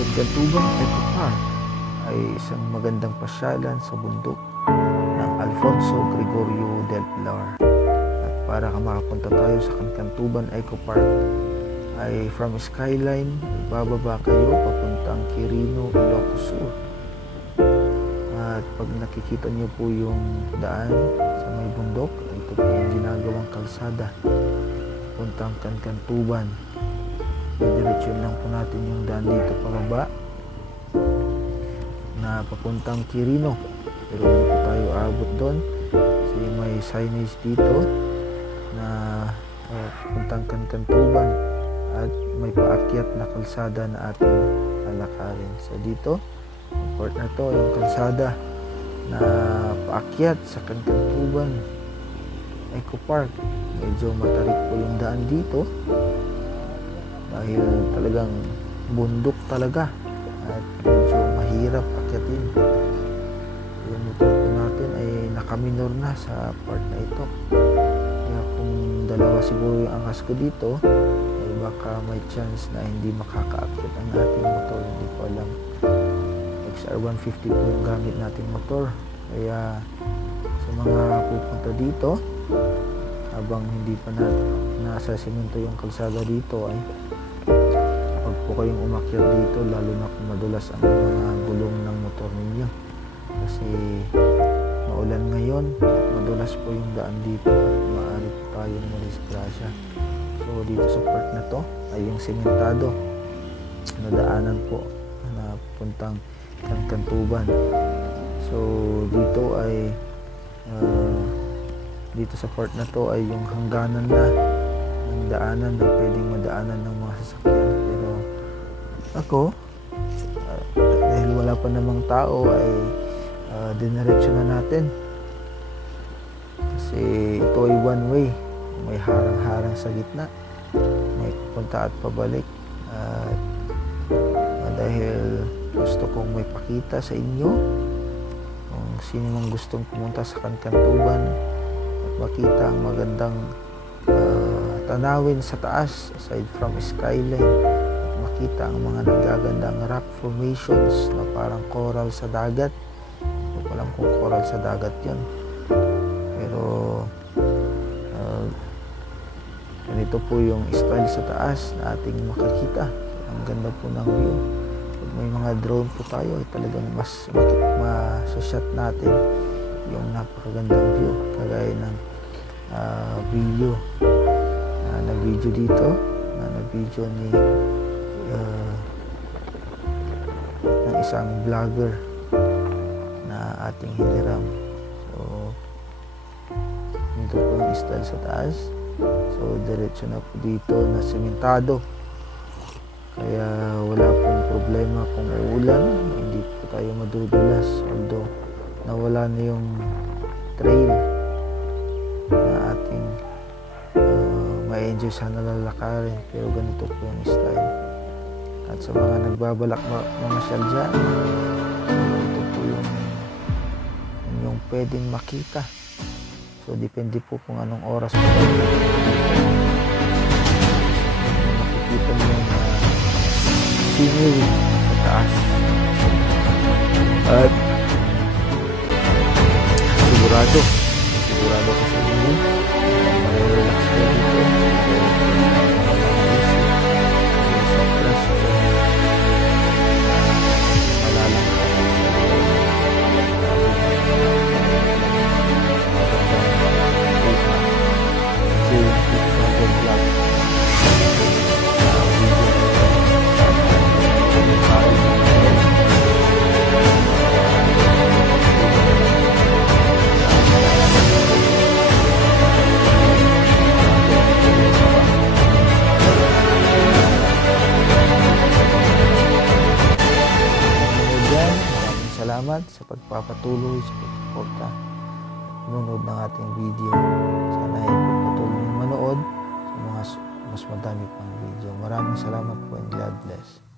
Cagatuban Eco Park ay isang magandang pasyalan sa bundok ng Alfonso Gregorio del Pilar. At para makapunta tayo sa Cagatuban Eco Park ay from Skyline, bababa kayo papuntang Quirino, Ilocos Sur. At pag nakikita nyo po yung daan sa may bundok, ito po yung ginagawang kalsada papuntang Cagatuban. Diretsyon lang po natin yung daan dito pababa na papuntang Quirino, pero hindi po tayo aabot doon kasi may signage dito na papuntang Cagatuban at may paakyat na kalsada na ating lalakarin. So dito, yung part na to, yung kalsada na paakyat sa Cagatuban Eco Park. Medyo matarik po yung daan dito dahil talagang bundok talaga at medyo mahirap akyatin. Yung motor po natin ay nakaminor na sa part na ito, kaya kung dalawa siguro yung angas ko dito ay baka may chance na hindi makakaakyat ang ating motor. Hindi ko alam, XR150 po yung gamit nating motor, kaya sa mga pupunta dito habang hindi pa nasa semento yung kalsada dito ay huwag po kayong umakyat dito, lalo na kung madulas ang mga gulong ng motor ninyo kasi maulan ngayon at madulas po yung daan dito at maaari po tayong madisgrasya. So dito sa part na to ay yung sementado na daanan po na puntang Cagatuban. So dito ay dito sa part na to ay yung hangganan na ng daanan na pwedeng madaanan ng mga sasakyan. Pero ako, dahil wala pa namang tao ay diniretso na natin kasi ito ay one way, may harang-harang sa gitna, may punta at pabalik. Dahil gusto kong may pakita sa inyo kung sino mang gustong pumunta sa Cagatuban at makita ang magandang tanawin sa taas aside from skyline, at makita ang mga nagagandang rock formations na parang coral sa dagat. Hindi ko alam kung coral sa dagat yun, pero ganito po yung style sa taas na ating makikita. Ang ganda po ng view. Pag may mga drone po tayo ay talagang mas masashot natin yung napakagandang view, kagaya ng video nag-video dito, nag-video ni ng isang vlogger na ating hiniram. So ito po yung style sa taas. So diretso na po dito na sementado, kaya wala pong problema kung uulan, hindi po tayo madudulas, although nawala na yung trail na ating ma-enjoy sana lalakarin, pero ganito po yung style. At sa mga nagbabalak mamasyal dyan, ito po yung pwedeng makita. So depende po kung anong oras po makikita nyo na scenery sa taas. At sigurado ko sa inyo relax kayo dito, sa fresh malalang salamat sa pagpapatuloy sa pagsuporta at panonood ng ating video. Sana ay patuloy manood sa mga mas madami pang video. Maraming salamat po and God bless.